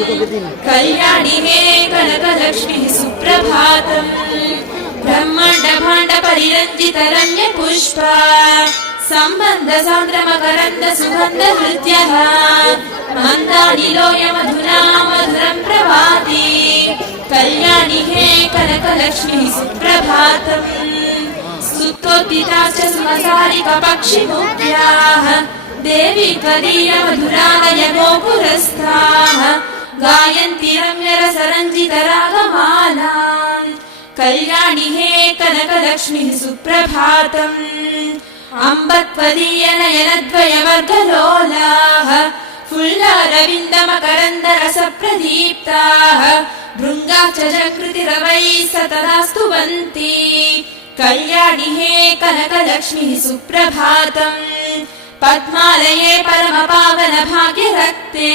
कल्याणि हे कनकलक्ष्मी सुप्रभातम् ब्रह्माण्ड भाण्ड परिरञ्जित रम्य पुष्पा सम्बन्ध सान्द्र मकरन्द सुगन्ध हृद्यः मन्दानिलोय मधुरा मधुरं प्रभाति कल्याणि हे कनकलक्ष्मी सुप्रभातम् स्तुत्योत्थिताश्च सुमसारिक पक्षिमुख्याः देवी त्वदीय मधुरालय गोपुरस्थाः गायन्ति रम्यरसरञ्जित रागमालाम् कल्याणि हे कनकलक्ष्मी सुप्रभातम् अम्ब त्वदीय नयनद्वय वर्गलोलाः फुल्लारविन्द मकरन्द रसप्रदीप्ताः भृङ्गाश्च जकृतिरवैः सतदा स्तुवन्ति कल्याणि हे कनकलक्ष्मी सुप्रभातम् पद्मालये परमपावन भाग्यरक्ते